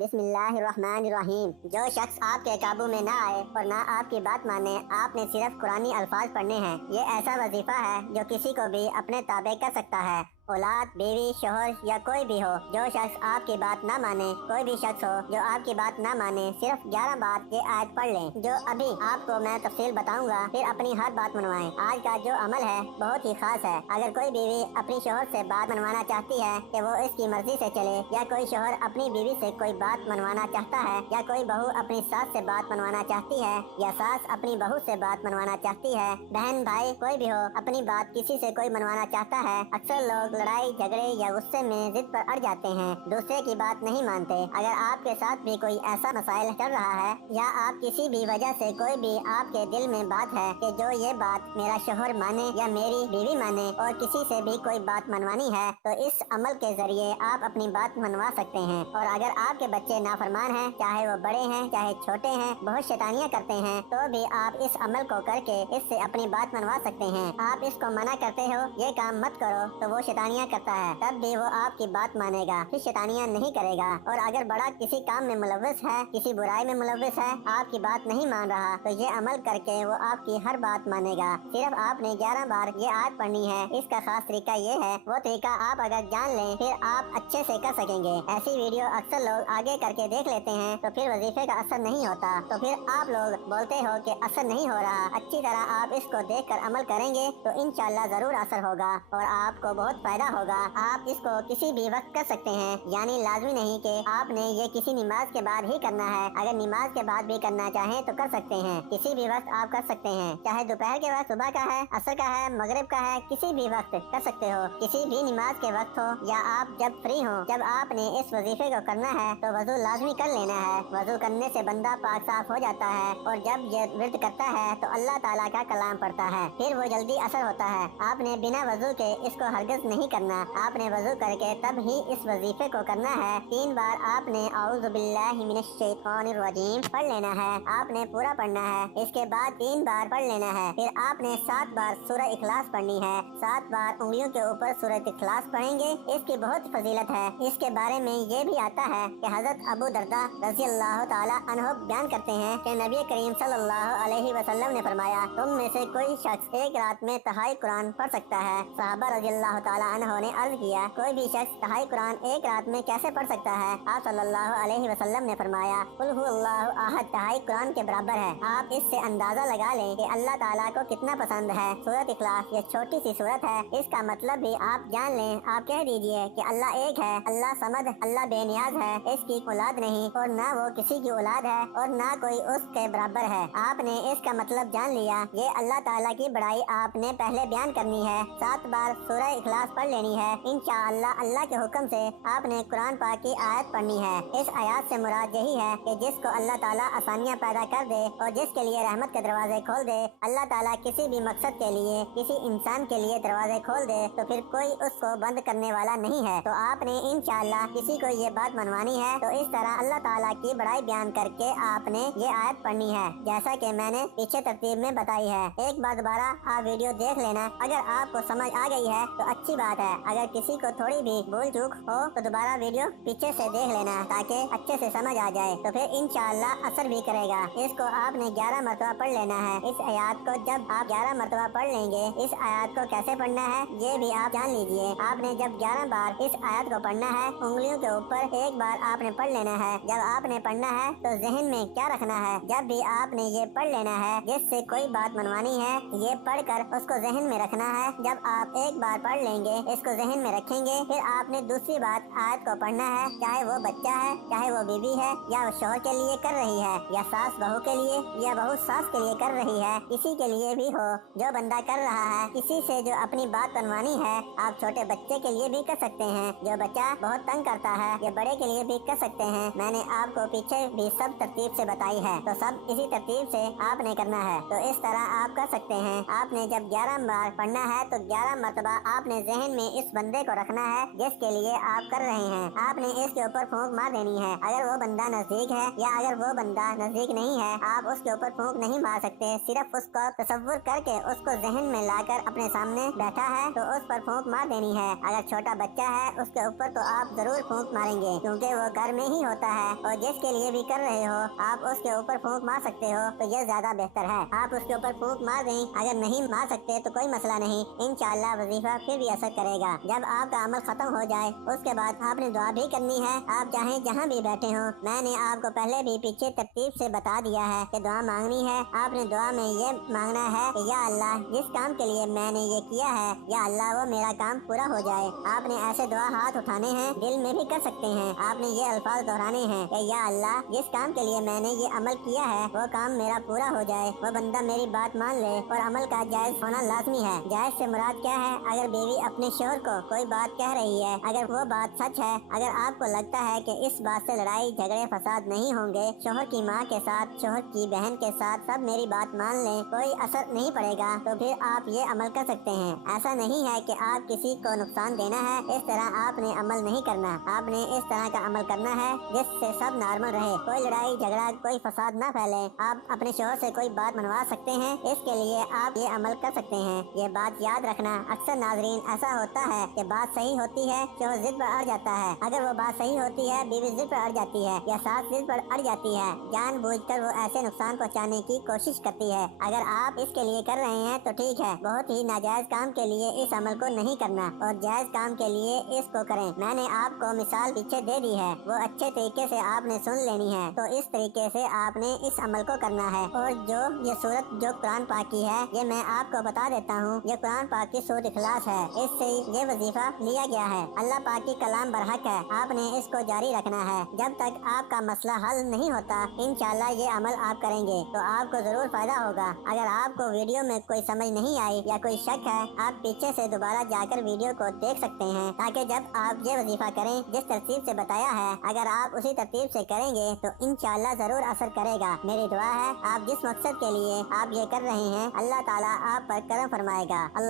बिस्मिल्लाहिर्रहमानिर्रहीम। जो शख्स आपके काबू में ना आए और ना आपकी बात माने, आपने सिर्फ कुरानी अल्फाज पढ़ने हैं। ये ऐसा वजीफा है जो किसी को भी अपने ताबे कर सकता है। औलाद, बीवी, शोहर या कोई भी हो, जो शख्स आपकी बात ना माने, कोई भी शख्स हो जो आपकी बात ना माने, सिर्फ 11 बार ये आयत पढ़ लें जो अभी आपको मैं तफसील बताऊंगा, फिर अपनी हर बात मनवाएं। आज का जो अमल है बहुत ही खास है। अगर कोई बीवी अपनी शोहर से बात मनवाना चाहती है कि वो इसकी मर्जी से चले, या कोई शोहर अपनी बीवी से कोई बात मनवाना चाहता है, या कोई बहू अपनी सास से बात मनवाना चाहती है, या सास अपनी बहू से बात मनवाना चाहती है, बहन भाई कोई भी हो अपनी बात किसी से कोई मनवाना चाहता है, अक्सर लोग लड़ाई झगड़े या गुस्से में जिद पर अड़ जाते हैं, दूसरे की बात नहीं मानते। अगर आपके साथ भी कोई ऐसा मसाइल चल रहा है, या आप किसी भी वजह से कोई भी आपके दिल में बात है कि जो ये बात मेरा शोहर माने या मेरी बीवी माने, और किसी से भी कोई बात मनवानी है, तो इस अमल के जरिए आप अपनी बात मनवा सकते हैं। और अगर आपके बच्चे नाफरमान हैं, चाहे वो बड़े हैं चाहे छोटे हैं, बहुत शैतानियाँ करते हैं, तो भी आप इस अमल को करके इससे अपनी बात मनवा सकते हैं। आप इसको मना करते हो ये काम मत करो, तो वो शैतानियाँ करता है, तब भी वो आपकी बात मानेगा, फिर शैतानियाँ नहीं करेगा। और अगर बड़ा किसी काम में मुलव्वस है, किसी बुराई में मुलव्वस है, आपकी बात नहीं मान रहा, तो ये अमल करके वो आपकी हर बात मानेगा। सिर्फ आपने 11 बार ये आयत पढ़नी है। इसका खास तरीका ये है, वो तरीका आप अगर जान लें फिर आप अच्छे से कर सकेंगे। ऐसी वीडियो अक्सर लोग आगे करके देख लेते हैं, तो फिर वजीफे का असर नहीं होता, तो फिर आप लोग बोलते हो कि असर नहीं हो रहा। अच्छी तरह आप इसको देख कर अमल करेंगे तो इंशाल्लाह जरूर असर होगा और आपको बहुत फायदा होगा। आप इसको किसी भी वक्त कर सकते हैं, यानी लाजमी नहीं कि आपने ये किसी नमाज के बाद ही करना है। अगर नमाज के बाद भी करना चाहें तो कर सकते हैं, किसी भी वक्त आप कर सकते हैं, चाहे दोपहर के वक्त, सुबह का है, असर का है, मगरिब का है, किसी भी वक्त कर सकते हो, किसी भी नमाज के वक्त हो या आप जब फ्री हो। जब आपने इस वजीफे को करना है तो वजू लाजमी कर लेना है। वजू करने से बंदा पाक साफ हो जाता है, और जब ये विर्द करता है तो अल्लाह ताला का कलाम पढ़ता है, फिर वो जल्दी असर होता है। आपने बिना वजू के इसको हरगिज़ नहीं करना, आपने वजू करके तब ही इस वजीफे को करना है। 3 बार आपने औज़ु बिल्लाहि मिनश शैतानिर रजीम पढ़ लेना है, आपने पूरा पढ़ना है। इसके बाद 3 बार पढ़ लेना है। फिर आपने 7 बार सूरह इखलास पढ़नी है। 7 बार उंगलियों के ऊपर सूरह इखलास पढ़ेंगे। इसकी बहुत फजीलत है। इसके बारे में ये भी आता है कि हजरत अबू दरदा रज़ी अल्लाह ताला अन्हु बयान करते हैं कि नबी करीम सल्लल्लाहु अलैहि वसल्लम ने फरमाया, तुम में से कोई शख्स एक रात में तहाई कुरान पढ़ सकता है। सहाबा रज़ी अल्लाह ताला अन्हु ने अर्ज किया, कोई भी शख्स तहाई कुरान एक रात में कैसे पढ़ सकता है? आप सल्लल्लाहु अलैहि वसल्लम ने फरमाया, कुल हु अल्लाहु अहद तहाई कुरान के बराबर है। आप इससे अंदाजा लगा लें कि अल्लाह ताला को कितना पसंद है सूरत इखलास। ये छोटी सी सूरत है, इसका मतलब भी आप जान लें। आप कह दीजिए कि अल्लाह एक है, अल्लाह समद, अल्लाह बेनियाज है, इसकी औलाद नहीं और ना वो किसी की औलाद है और ना कोई उसके बराबर है। आपने इसका मतलब जान लिया। ये अल्लाह ताला की बड़ाई आपने पहले बयान करनी है। 7 बार सूरह इखलास पढ़ लेनी है। इंशाअल्लाह अल्लाह के हुक्म से आपने कुरान पाक की आयत पढ़नी है। इस आयत से मुराद यही है कि जिसको अल्लाह ताला आसानियाँ पैदा कर दे और जिसके लिए रहमत के दरवाजे खोल दे, अल्लाह ताला किसी भी मकसद के लिए, किसी इंसान के लिए दरवाजे खोल दे तो फिर कोई उसको बंद करने वाला नहीं है। तो आपने इंशाअल्लाह किसी को ये बात मनवानी है तो इस तरह अल्लाह ताला की बड़ाई बयान करके आपने ये आयत पढ़नी है, जैसा कि मैंने पीछे तरतीब में बताई है। एक बार दोबारा आप वीडियो देख लेना। अगर आपको समझ आ गई है तो अच्छी बात है, अगर किसी को थोड़ी भी भूल चूक हो तो दोबारा वीडियो पीछे से देख लेना ताकि अच्छे से समझ आ जाए, तो फिर इंशाअल्लाह असर भी करेगा। इसको आपने 11 मरतबा पढ़ लेना है। इस आयत को जब आप 11 मरतबा पढ़ लेंगे, इस आयत को कैसे पढ़ना है ये भी आप जान लीजिए। आपने जब 11 बार इस आयत को पढ़ना है, उंगलियों के ऊपर 1 बार आपने पढ़ लेना है। जब आपने पढ़ना है तो जहन में क्या रखना है, जब भी आपने ये पढ़ लेना है जिससे कोई बात मनवानी है, ये पढ़कर उसको जहन में रखना है। जब आप 1 बार पढ़ लेंगे, इसको जहन में रखेंगे, फिर आपने दूसरी बात आयत को पढ़ना है, चाहे वो बच्चा है, चाहे वो बीवी है, या वो शौहर के लिए कर रही है, या सास बहू के लिए, या बहू सास के लिए कर रही है, किसी के लिए भी हो। जो बंदा कर रहा है किसी से जो अपनी बात मनवानी है, आप छोटे बच्चे के लिए भी कर सकते हैं। जो बच्चा बहुत तंग करता है, ये बड़े के लिए भी कर सकते हैं। मैंने आपको पीछे भी सब तरतीब से बताई है, तो सब इसी तरतीब से आपने करना है। तो इस तरह आप कर सकते हैं। आपने जब 11 बार पढ़ना है तो 11 मरतबा आपने जहन जहन में इस बंदे को रखना है जिसके लिए आप कर रहे हैं। आपने इसके ऊपर फूंक मार देनी है। अगर वो बंदा नजदीक है या अगर वो बंदा नजदीक नहीं है, आप उसके ऊपर फूंक नहीं मार सकते। सिर्फ उसको तसव्वुर करके उसको जहन में लाकर अपने सामने बैठा है तो उस पर फूंक मार देनी है। अगर छोटा बच्चा है उसके ऊपर तो आप जरूर फूंक मारेंगे क्योंकि वो घर में ही होता है, और जिसके लिए भी कर रहे हो आप उसके ऊपर फूंक मार सकते हो तो ये ज्यादा बेहतर है। आप उसके ऊपर फूंक मार दें। अगर नहीं मार सकते तो कोई मसला नहीं, इंशाअल्लाह वजीफा फिर भी असर करेगा। जब आपका अमल खत्म हो जाए उसके बाद आपने दुआ भी करनी है। आप चाहे जहाँ भी बैठे हो, मैंने आपको पहले भी पीछे तरतीब से बता दिया है कि दुआ मांगनी है। आपने दुआ में ये मांगना है कि या अल्लाह जिस काम के लिए मैंने ये किया है या अल्लाह वो मेरा काम पूरा हो जाए। आपने ऐसे दुआ हाथ उठाने हैं, दिल में भी कर सकते हैं। आपने ये अल्फाज दोहराने हैं कि या अल्लाह जिस काम के लिए मैंने ये अमल किया है वो काम मेरा पूरा हो जाए, वो बंदा मेरी बात मान ले। और अमल का जायज होना लाजमी है। जायज से मुराद क्या है? अगर बीवी अपने शोहर को कोई बात कह रही है, अगर वो बात सच है, अगर आपको लगता है कि इस बात से लड़ाई झगड़े फसाद नहीं होंगे, शोहर की माँ के साथ, शोहर की बहन के साथ सब मेरी बात मान लें, कोई असर नहीं पड़ेगा, तो फिर आप ये अमल कर सकते हैं। ऐसा नहीं है कि आप किसी को नुकसान देना है, इस तरह आपने अमल नहीं करना। आपने इस तरह का अमल करना है जिससे सब नॉर्मल रहे, कोई लड़ाई झगड़ा कोई फसाद ना फैले। आप अपने शोहर से कोई बात मनवा सकते हैं, इसके लिए आप ये अमल कर सकते हैं। ये बात याद रखना, अक्सर नाजरीन ऐसा होता है कि बात सही होती है, शोहर जिद पर अड़ जाता है। अगर वो बात सही होती है, बीवी जिद पर अड़ जाती है या सास जिद पर अड़ जाती है, जानबूझकर वो ऐसे नुकसान पहुंचाने की कोशिश करती है। अगर आप इसके लिए कर रहे हैं तो ठीक है, बहुत ही नाजायज काम के लिए इस अमल को नहीं करना और जायज काम के लिए इसको करें। मैंने आपको मिसाल पीछे दे दी है, वो अच्छे तरीके से आपने सुन लेनी है। तो इस तरीके से आपने इस अमल को करना है। और जो ये सूरत जो कुरान पाक की है, ये मैं आपको बता देता हूँ, ये कुरान पाक की सूरत इखलास है। इससे ये वजीफा लिया गया है। अल्लाह पाक की कलाम बरहक है, आपने इसको जारी रखना है जब तक आपका मसला हल नहीं होता। इंशाल्लाह ये अमल आप करेंगे तो आपको जरूर फायदा होगा। अगर आपको वीडियो में कोई समझ नहीं आई या कोई शक है, आप पीछे से दोबारा जाकर वीडियो को देख सकते हैं, ताकि जब आप ये वजीफा करें जिस तरतीब से बताया है, अगर आप उसी तरतीब से करेंगे तो इंशाल्लाह जरूर असर करेगा। मेरी दुआ है आप जिस मकसद के लिए आप ये कर रहे हैं, अल्लाह ताला आप पर करम फरमाएगा।